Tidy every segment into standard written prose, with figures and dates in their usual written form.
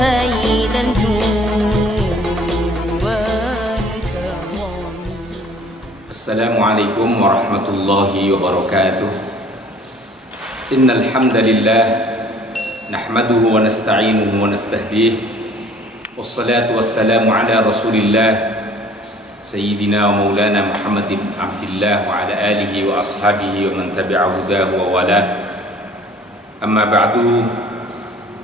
سهيل الجود والكرم. السلام عليكم ورحمة الله وبركاته. إن الحمد لله نحمده ونستعينه ونستهديه، والصلاة والسلام على رسول الله سيدنا ومولانا محمد بن عبد الله وعلى آله وأصحابه ومن تبع هداه ووالاه. أما بعد،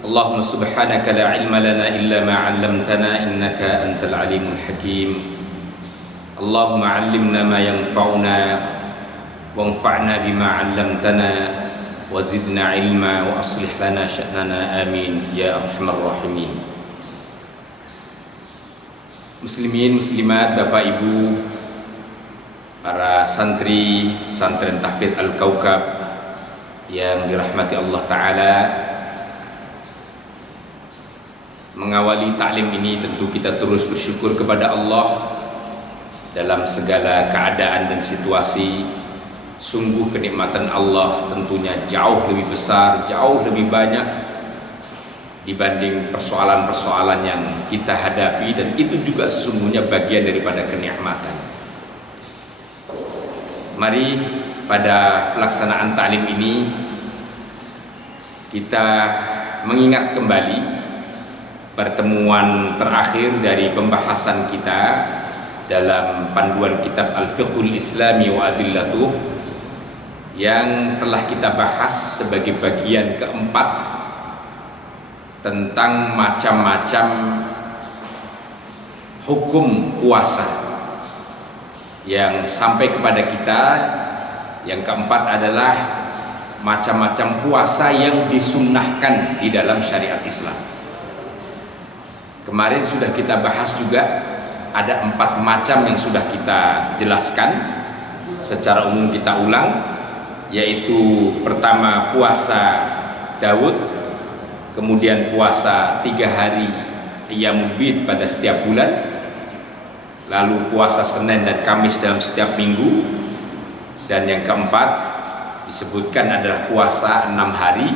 اللهم سبحانك لا علم لنا إلا ما علمتنا إنك أنت العليم الحكيم. اللهم علمنا ما ينفعنا وانفعنا بما علمتنا وزدنا علما وأصلح لنا شأننا آمين يا أرحم الراحمين. Muslimin, muslimat, Bapak Ibu, para santri Pesantren Tahfidz Al-Kaukab yang dirahmati Allah Ta'ala, mengawali taklim ini tentu kita terus bersyukur kepada Allah dalam segala keadaan dan situasi. Sungguh kenikmatan Allah tentunya jauh lebih besar, jauh lebih banyak dibanding persoalan-persoalan yang kita hadapi, dan itu juga sesungguhnya bagian daripada kenikmatan. Mari pada pelaksanaan taklim ini kita mengingat kembali pertemuan terakhir dari pembahasan kita dalam panduan kitab Al-Fiqhul Islami wa Adillatuh, yang telah kita bahas sebagai bagian keempat tentang macam-macam hukum puasa yang sampai kepada kita. Yang keempat adalah macam-macam puasa yang disunnahkan di dalam syariat Islam. Kemarin sudah kita bahas juga, ada 4 macam yang sudah kita jelaskan secara umum. Kita ulang, yaitu pertama puasa Daud, kemudian puasa 3 hari Qiyamul Bid pada setiap bulan, lalu puasa Senin dan Kamis dalam setiap minggu, dan yang keempat disebutkan adalah puasa 6 hari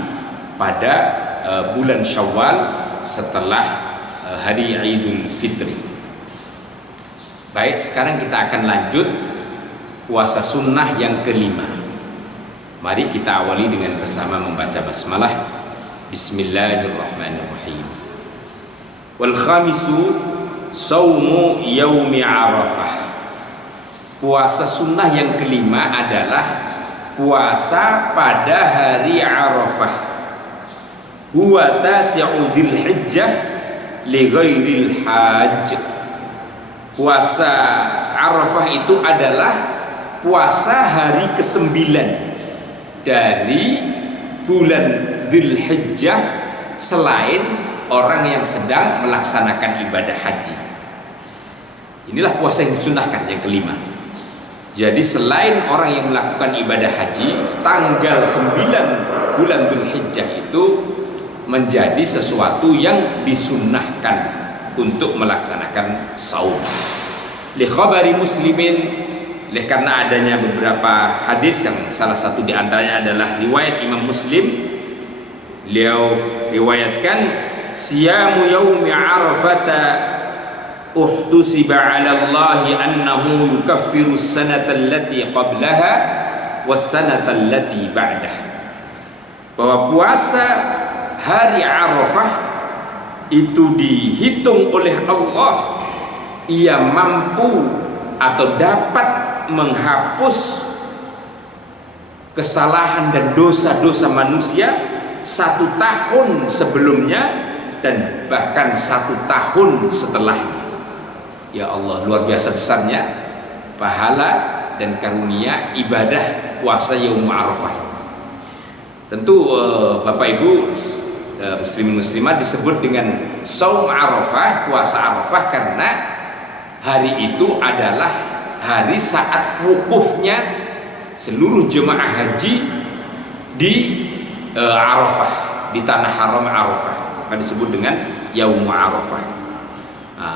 pada bulan Syawal setelah hari Idul Fitri. Baik, sekarang kita akan lanjut puasa sunnah yang kelima. Mari kita awali dengan bersama membaca basmalah. Bismillahirrahmanirrahim. Wal khamisu saumu yaumi Arafah. Puasa sunnah yang kelima adalah puasa pada hari Arafah. Huwa tasi'u Dzulhijjah li ghairil hajj. Puasa Arafah itu adalah puasa hari ke-9 dari bulan Dzulhijjah selain orang yang sedang melaksanakan ibadah haji. Inilah puasa yang disunahkan yang kelima. Jadi selain orang yang melakukan ibadah haji, tanggal 9 bulan Dzulhijjah itu menjadi sesuatu yang disunnahkan untuk melaksanakan saum. Li khabari Muslimin, karena adanya beberapa hadis yang salah satu di antaranya adalah riwayat Imam Muslim. Beliau riwayatkan, siyamu yaumi Arafata uhtusiba 'ala Allah annahu yukaffiru as-sanata allati qablaha was-sanata allati ba'daha. Bahwa puasa hari Arafah itu dihitung oleh Allah, ia mampu atau dapat menghapus kesalahan dan dosa-dosa manusia 1 tahun sebelumnya dan bahkan 1 tahun setelahnya. Ya Allah, luar biasa besarnya pahala dan karunia ibadah puasa Yaum Arafah. Tentu Bapak Ibu muslimin muslimat disebut dengan Saum Arafah, puasa Arafah, karena hari itu adalah hari saat wukufnya seluruh jemaah haji di Arafah, di tanah haram Arafah, maka disebut dengan Yaum Arafah.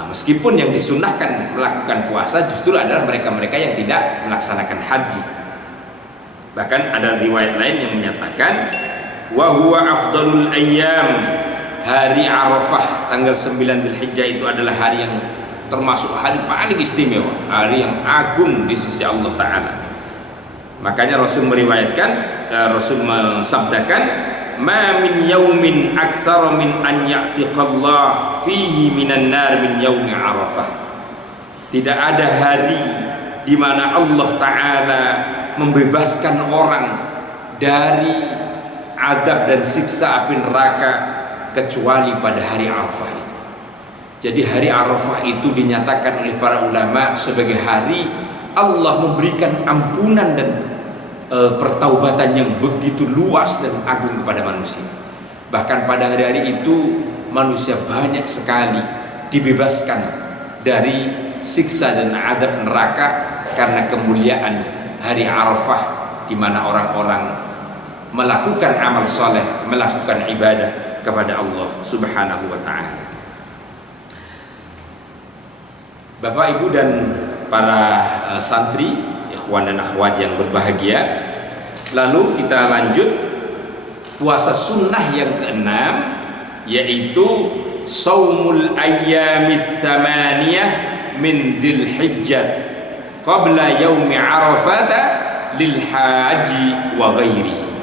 Meskipun yang disunahkan melakukan puasa justru adalah mereka-mereka yang tidak melaksanakan haji. Bahkan ada riwayat lain yang menyatakan wa huwa afdalul ayyam hari Arafah tanggal 9 Dzulhijjah itu adalah hari yang termasuk hari paling istimewa, hari yang agung di sisi Allah Ta'ala. Makanya Rasul meriwayatkan, Rasul mensabdakan, ma min yaumin aktsara min an ya'tiqallah fihi minan nar min yaumi Arafah. Tidak ada hari di mana Allah Ta'ala membebaskan orang dari azab dan siksa api neraka kecuali pada hari Arafah itu. Jadi hari Arafah itu dinyatakan oleh para ulama sebagai hari Allah memberikan ampunan dan pertaubatan yang begitu luas dan agung kepada manusia. Bahkan pada hari-hari itu manusia banyak sekali dibebaskan dari siksa dan azab neraka karena kemuliaan hari Arafah, di mana orang-orang melakukan amal soleh, melakukan ibadah kepada Allah Subhanahu wa Ta'ala. Bapak, Ibu, dan para santri, ikhwan dan akhwat yang berbahagia, lalu kita lanjut puasa sunnah yang keenam, yaitu saumul ayyamits tsamaniyah min Dzulhijjah qabla yaumi Arafah lil haji wa ghairihi.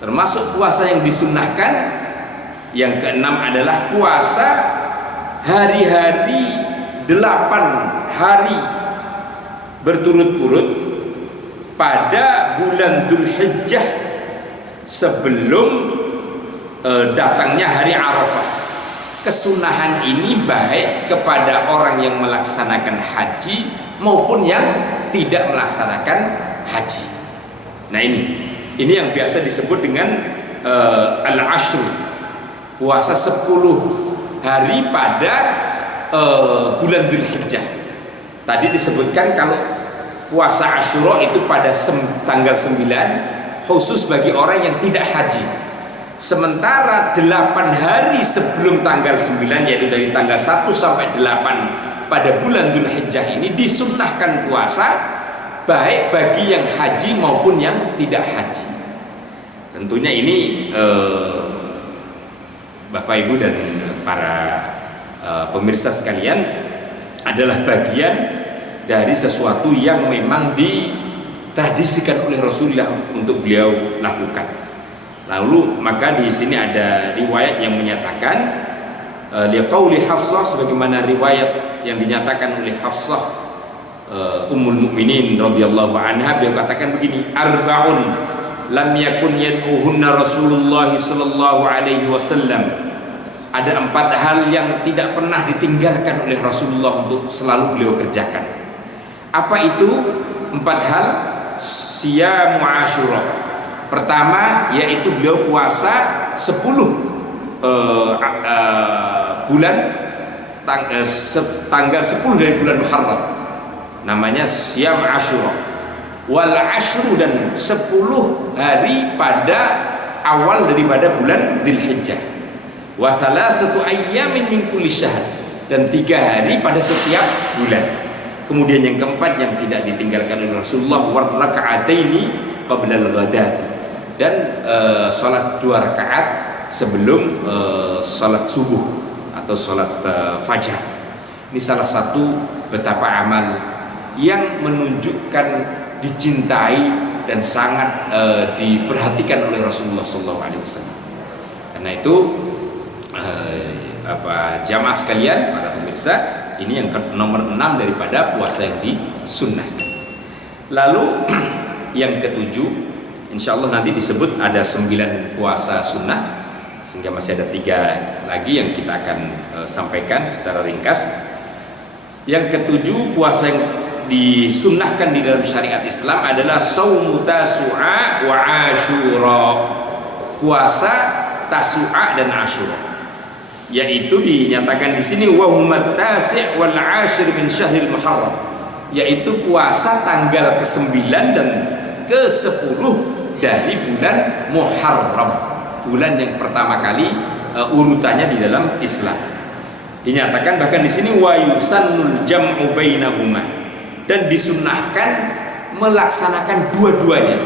Termasuk puasa yang disunnahkan yang keenam adalah puasa hari-hari 8 hari berturut-turut pada bulan Dzulhijjah sebelum datangnya hari Arafah. Kesunahan ini baik kepada orang yang melaksanakan haji maupun yang tidak melaksanakan haji. Nah, ini yang biasa disebut dengan al-ashr, puasa 10 hari pada bulan Dzulhijjah. Tadi disebutkan kalau puasa Asyura itu pada tanggal 9 khusus bagi orang yang tidak haji. Sementara 8 hari sebelum tanggal 9, yaitu dari tanggal 1 sampai 8 pada bulan Dzulhijjah ini disunnahkan puasa baik bagi yang haji maupun yang tidak haji. Tentunya ini Bapak, Ibu, dan para pemirsa sekalian adalah bagian dari sesuatu yang memang ditradisikan oleh Rasulullah untuk beliau lakukan. Lalu maka di sini ada riwayat yang menyatakan liqauli Hafsah, sebagaimana riwayat yang dinyatakan oleh Hafsah Ummul Mukminin radhiyallahu anha, beliau katakan begini, arba'un lam yakun yad'uhunna Rasulullah sallallahu alaihi wasallam. Ada 4 hal yang tidak pernah ditinggalkan oleh Rasulullah untuk selalu beliau kerjakan. Apa itu 4 hal? Siyamu Asyura. Pertama, yaitu beliau puasa 10 bulan tanggal 10 dari bulan Muharram. Namanya Siyam Asyura. Wal Asyru, dan 10 hari pada awal daripada bulan Dzulhijjah. Wa thalathatu ayyamin min kulli syahr, dan 3 hari pada setiap bulan. Kemudian yang keempat yang tidak ditinggalkan oleh Rasulullah, wa raka'ataini qabla al-ghadati, dan salat 2 rakaat sebelum salat subuh atau salat fajar. Ini salah satu betapa amal yang menunjukkan dicintai dan sangat diperhatikan oleh Rasulullah SAW. Karena itu jamaah sekalian, para pemirsa, ini yang nomor 6 daripada puasa yang disunnahkan. Lalu yang ketujuh, insya Allah nanti disebut ada 9 puasa sunnah, sehingga masih ada 3 lagi yang kita akan sampaikan secara ringkas. Yang ketujuh, puasa yang disunnahkan di dalam syariat Islam adalah Shaumu Tasu'a wa Asyura, puasa Tasu'a dan Asyura, yaitu dinyatakan di sini wa humat tasi' wal 'ashir min syahril Muharram, yaitu puasa tanggal ke-9 dan ke-10 dari bulan Muharram, bulan yang pertama kali urutannya di dalam Islam. Dinyatakan bahkan di sini wa yusannul jam'u bainahuma, dan disunnahkan melaksanakan dua-duanya,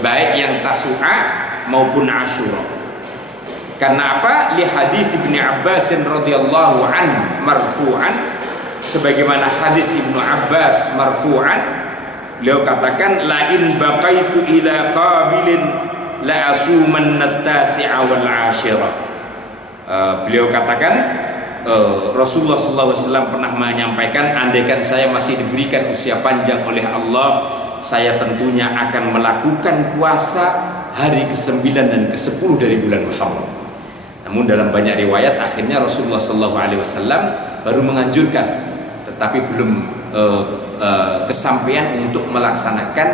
baik yang Tasu'a maupun Asyura. Karena apa? Li hadis Ibnu Abbas radhiyallahu an marfu'an, sebagaimana hadis Ibnu Abbas marfu'an, beliau katakan la in baqaitu ila qabilin la asumanna at-tasi'a wal 'ashira. Beliau katakan Rasulullah SAW pernah menyampaikan, andaikan saya masih diberikan usia panjang oleh Allah, saya tentunya akan melakukan puasa hari ke-9 dan ke-10 dari bulan Muharram. Namun dalam banyak riwayat akhirnya Rasulullah SAW baru menganjurkan, tetapi belum kesampaian untuk melaksanakan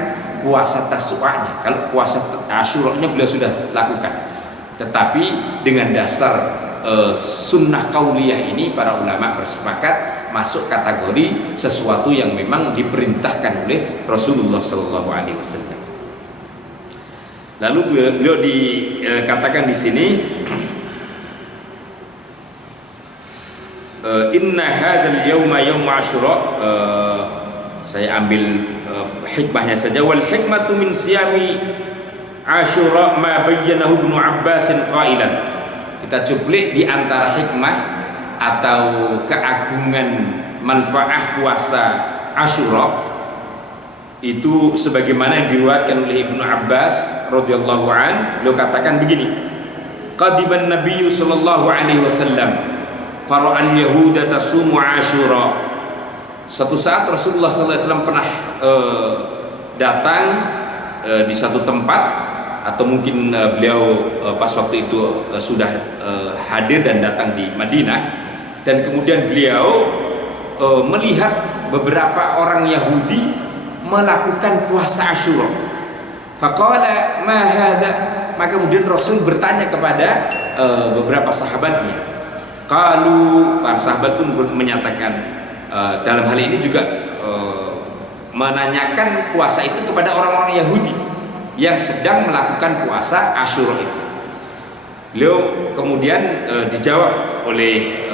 puasa Tasu'anya. Kalau puasa Asyuranya beliau sudah lakukan, tetapi dengan dasar sunnah qauliyah ini para ulama bersepakat masuk kategori sesuatu yang memang diperintahkan oleh Rasulullah SAW. Lalu beliau dikatakan di sini, inna hadzal yauma yaum Asyura. Saya ambil hikmahnya saja. Wal hikmatu min siyami Asyura ma bayyanahu Ibnu Abbas qailan. Kita cuplik di antara hikmah atau keagungan manfaat puasa Asyura itu sebagaimana yang diriwayatkan oleh Ibnu Abbas radhiyallahu an. Beliau katakan begini, qadiban nabiyyu sallallahu alaihi wasallam fara'al yahuda tasumu Asyura. Suatu saat Rasulullah SAW pernah datang di satu tempat, atau mungkin beliau pas waktu itu sudah hadir dan datang di Madinah, dan kemudian beliau melihat beberapa orang Yahudi melakukan puasa Asyura. Faqala ma hadza, maka kemudian Rasul bertanya kepada beberapa sahabatnya. Qalu, para sahabat pun menyatakan, dalam hal ini juga menanyakan puasa itu kepada orang-orang Yahudi yang sedang melakukan puasa Asyura itu. Beliau kemudian dijawab oleh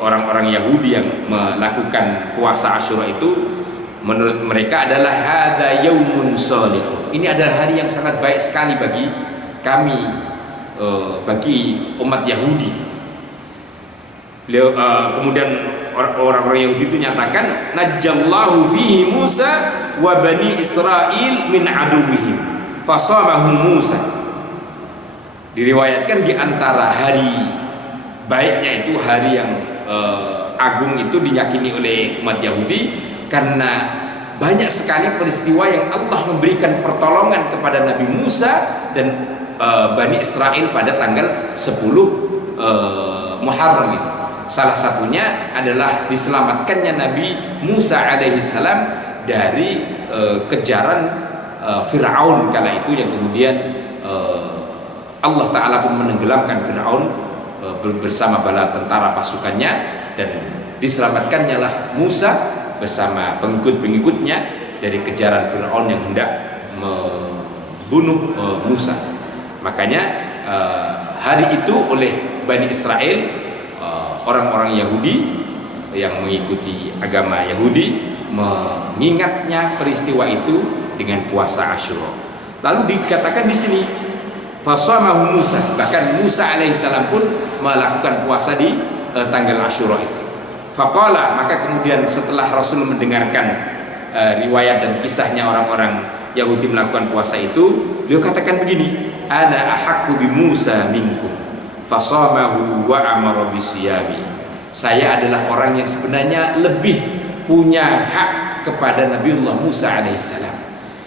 orang-orang Yahudi yang melakukan puasa Asyura itu, menurut mereka adalah hadza yaumun shalih. Ini adalah hari yang sangat baik sekali bagi kami, bagi umat Yahudi. Beliau kemudian orang-orang Yahudi itu nyatakan, najjallahu fihi Musa wa bani Israil min aduwwihim fasamahu Musa. Diriwayatkan di antara hari baiknya itu hari yang agung itu diyakini oleh umat Yahudi karena banyak sekali peristiwa yang Allah memberikan pertolongan kepada Nabi Musa dan Bani Israel pada tanggal 10 Muharram itu. Salah satunya adalah diselamatkannya Nabi Musa alaihissalam dari kejaran Fir'aun kala itu, yang kemudian Allah Ta'ala pun menenggelamkan Fir'aun bersama bala tentara pasukannya, dan diselamatkannya lah Musa bersama pengikut-pengikutnya dari kejaran Fir'aun yang hendak membunuh Musa. Makanya hari itu oleh Bani Israel, orang-orang Yahudi yang mengikuti agama Yahudi, mengingatnya peristiwa itu dengan puasa Asyura. Lalu dikatakan di sini fasamahu Musa, bahkan Musa alaihissalam pun melakukan puasa di tanggal Asyura itu. Faqala, maka kemudian setelah Rasul mendengarkan riwayat dan kisahnya orang-orang Yahudi melakukan puasa itu, beliau katakan begini, ana ahaqqu bi Musa minkum fasamahu wa amara bisiyami. Saya adalah orang yang sebenarnya lebih punya hak kepada Nabiullah Musa alaihissalam.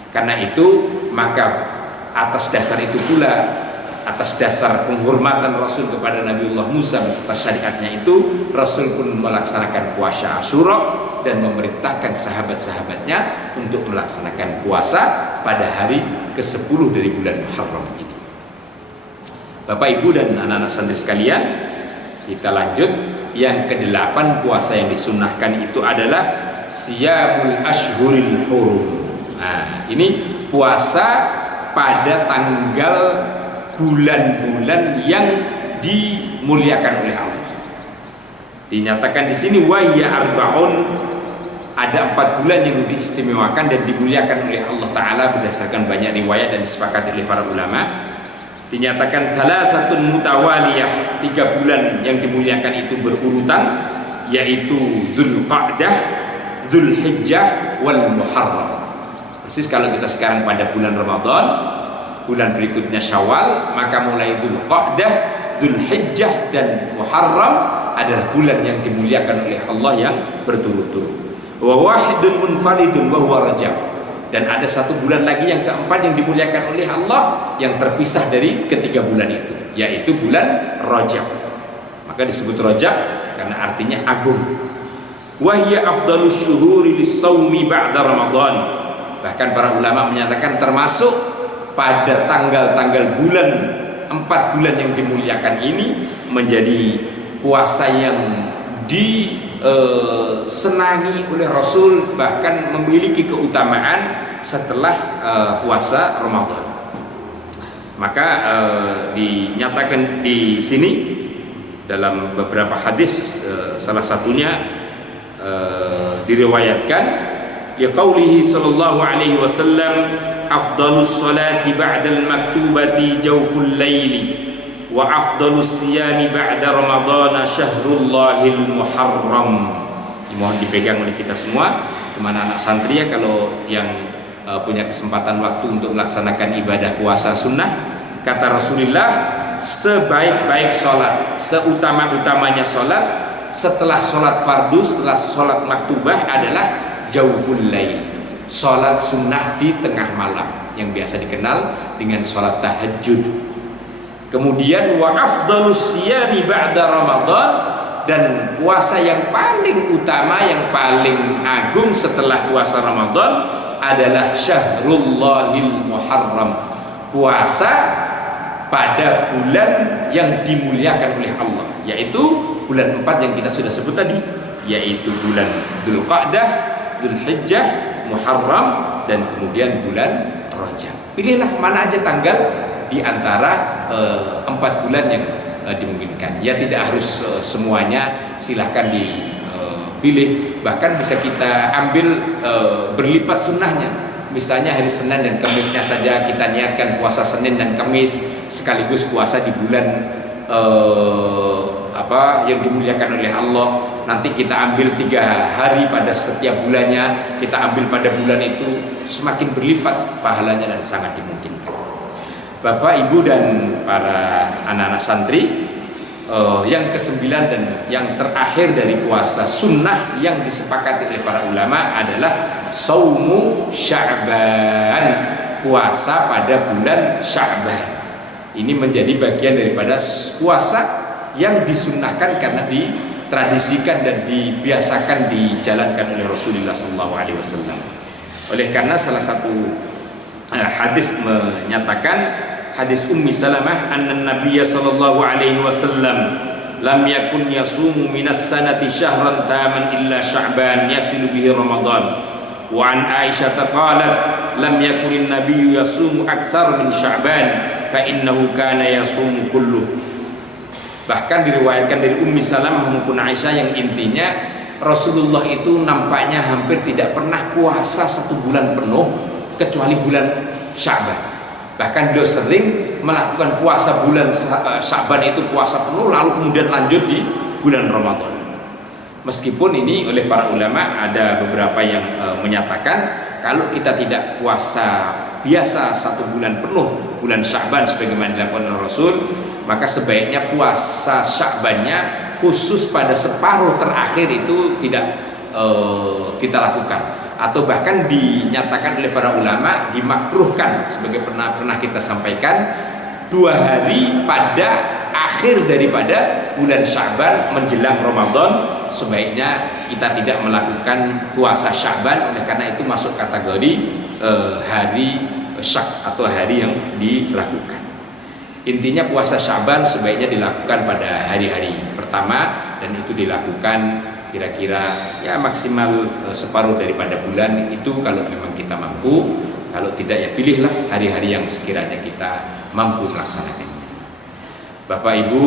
Karena itu maka atas dasar itu pula, atas dasar penghormatan Rasul kepada Nabiullah Musa beserta syariatnya itu, Rasul pun melaksanakan puasa Asyura dan memerintahkan sahabat-sahabatnya untuk melaksanakan puasa pada hari ke-10 dari bulan Muharram ini. Bapak Ibu dan anak-anak santri sekalian, kita lanjut. Yang ke-8 puasa yang disunnahkan itu adalah Siyamul Ashhuril Hurum. Nah, ini puasa pada tanggal bulan-bulan yang dimuliakan oleh Allah. Dinyatakan di sini wa ya arbaun, ada 4 bulan yang diistimewakan dan dimuliakan oleh Allah Ta'ala berdasarkan banyak riwayat dan disepakati oleh para ulama. Dinyatakan thalathatun mutawaliyah, 3 bulan yang dimuliakan itu berurutan, yaitu Dzulqa'dah, Dzulhijjah, wal Muharram. Persis kalau kita sekarang pada bulan Ramadan, bulan berikutnya Syawal, maka mulai Dzulqa'dah, Dzulhijjah, dan Muharram adalah bulan yang dimuliakan oleh Allah yang berturut-turut. Wa wahidun munfaridun wa huwa Rajab. Dan ada 1 bulan lagi yang keempat yang dimuliakan oleh Allah yang terpisah dari ketiga bulan itu, yaitu bulan Rajab. Maka disebut Rajab karena artinya agung. Wa hiya afdalus syuhuri lis-shaumi ba'da Ramadan. Bahkan para ulama menyatakan termasuk pada tanggal-tanggal bulan, 4 bulan yang dimuliakan ini menjadi puasa yang disenangi oleh Rasul, bahkan memiliki keutamaan setelah puasa Ramadan. Maka dinyatakan di sini dalam beberapa hadis, salah satunya diriwayatkan liqaulihi sallallahu alaihi wasallam, afdalus salati ba'dal maktubati jawful laili wa afdalus siyami ba'da ramadhana syahrullahil muharram. Mohon dipegang oleh kita semua, kemana anak santri ya, kalau yang punya kesempatan waktu untuk melaksanakan ibadah puasa sunnah. Kata Rasulullah, sebaik-baik sholat, seutama-utamanya sholat setelah sholat fardu, setelah sholat maktubah adalah jawful lail, sholat sunnah di tengah malam yang biasa dikenal dengan sholat tahajud. Kemudian wa afdalus siyami ba'da Ramadan, dan puasa yang paling utama, yang paling agung setelah puasa Ramadan adalah Syahrullahil Muharram, puasa pada bulan yang dimuliakan oleh Allah, yaitu bulan 4 yang kita sudah sebut tadi, yaitu bulan Dzulqa'dah, Dzulhijjah, Muharram, dan kemudian bulan Rajab. Pilihlah mana aja tanggal di antara 4 bulan yang dimungkinkan. Ya tidak harus semuanya, silahkan dipilih. Bahkan bisa kita ambil berlipat sunnahnya. Misalnya hari Senin dan Kamisnya saja kita niatkan puasa Senin dan Kamis sekaligus puasa di bulan yang dimuliakan oleh Allah. Nanti kita ambil 3 hari pada setiap bulannya, kita ambil pada bulan itu, semakin berlipat pahalanya dan sangat dimungkinkan. Bapak, Ibu, dan para anak-anak santri, yang ke-9 dan yang terakhir dari puasa sunnah yang disepakati oleh para ulama adalah Saumu Sya'ban, puasa pada bulan Sya'ban. Ini menjadi bagian daripada puasa yang disunnahkan karena ditradisikan dan dibiasakan dijalankan oleh Rasulullah SAW. Oleh karena salah satu hadis menyatakan, hadis Ummi Salamah, anna Nabiyya sallallahu alaihi wasallam lam yakun yasumu minas sanati syahran taman illa Sya'ban yasilu bihi Ramadan. Wa an Aisyah qalat lam yakun an-nabiyyu yasumu aktsar min Sya'ban fa innahu kana yasumu kullu. Bahkan diriwayatkan dari Ummi Salamah maupun Aisyah yang intinya Rasulullah itu nampaknya hampir tidak pernah puasa 1 bulan penuh kecuali bulan Sya'ban. Bahkan beliau sering melakukan puasa bulan Sya'ban itu puasa penuh, lalu kemudian lanjut di bulan Ramadan. Meskipun ini oleh para ulama ada beberapa yang menyatakan kalau kita tidak puasa biasa 1 bulan penuh bulan Sya'ban sebagaimana dilakukan oleh Rasul, maka sebaiknya puasa Sya'bannya khusus pada separuh terakhir itu tidak kita lakukan. Atau bahkan dinyatakan oleh para ulama dimakruhkan, sebagai pernah kita sampaikan, 2 hari pada akhir daripada bulan Sya'ban menjelang Ramadan sebaiknya kita tidak melakukan puasa Sya'ban, oleh karena itu masuk kategori hari syak atau hari yang dilakukan. Intinya puasa Sya'ban sebaiknya dilakukan pada hari-hari pertama, dan itu dilakukan kira-kira ya maksimal separuh daripada bulan itu kalau memang kita mampu. Kalau tidak ya pilihlah hari-hari yang sekiranya kita mampu melaksanakannya. Bapak Ibu,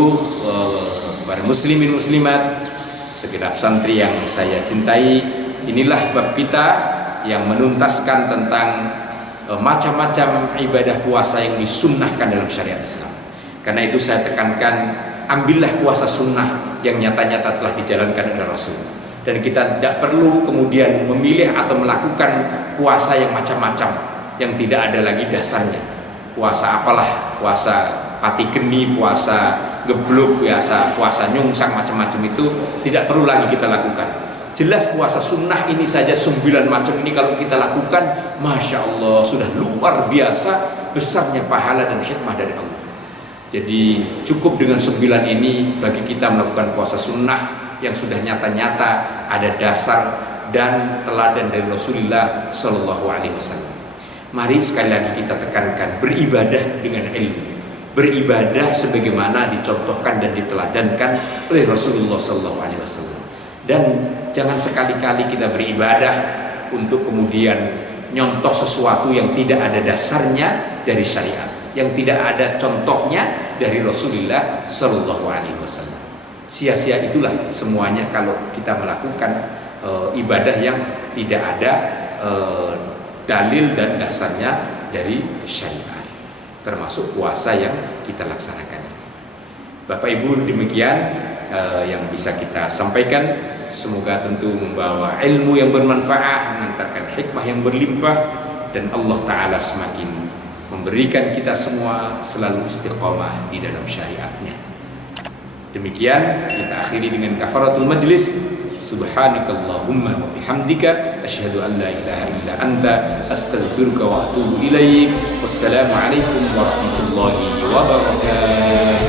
para muslimin muslimat, segenap santri yang saya cintai, inilah bab kita yang menuntaskan tentang macam-macam ibadah puasa yang disunnahkan dalam syariat Islam. Karena itu saya tekankan, ambillah puasa sunnah yang nyata-nyata telah dijalankan oleh Rasul. Dan kita tidak perlu kemudian memilih atau melakukan puasa yang macam-macam, yang tidak ada lagi dasarnya. Puasa apalah, puasa pati geni, puasa geblok, puasa nyungsang, macam-macam itu tidak perlu lagi kita lakukan. Jelas puasa sunnah ini saja 9 macam ini kalau kita lakukan, Masya Allah, sudah luar biasa besarnya pahala dan hikmah dari Allah. Jadi cukup dengan 9 ini bagi kita melakukan puasa sunnah yang sudah nyata-nyata ada dasar dan teladan dari Rasulullah Shallallahu Alaihi Wasallam. Mari sekali lagi kita tekankan, beribadah dengan ilmu, beribadah sebagaimana dicontohkan dan diteladankan oleh Rasulullah Shallallahu Alaihi Wasallam. Dan jangan sekali-kali kita beribadah untuk kemudian nyontoh sesuatu yang tidak ada dasarnya dari syariat, yang tidak ada contohnya dari Rasulullah Shallallahu Alaihi Wasallam. Sia-sia itulah semuanya kalau kita melakukan ibadah yang tidak ada dalil dan dasarnya dari syariat, termasuk puasa yang kita laksanakan. Bapak Ibu, demikian yang bisa kita sampaikan. Semoga tentu membawa ilmu yang bermanfaat, mengantarkan hikmah yang berlimpah, dan Allah Ta'ala semakin memberikan kita semua selalu istiqamah di dalam syariatnya. Demikian kita akhiri dengan kafaratul majlis. Subhanakallahumma wa bihamdika asyhadu an la ilaha illa anta astaghfiruka wa atubu ilaik. Wassalamu alaikum warahmatullahi wabarakatuh.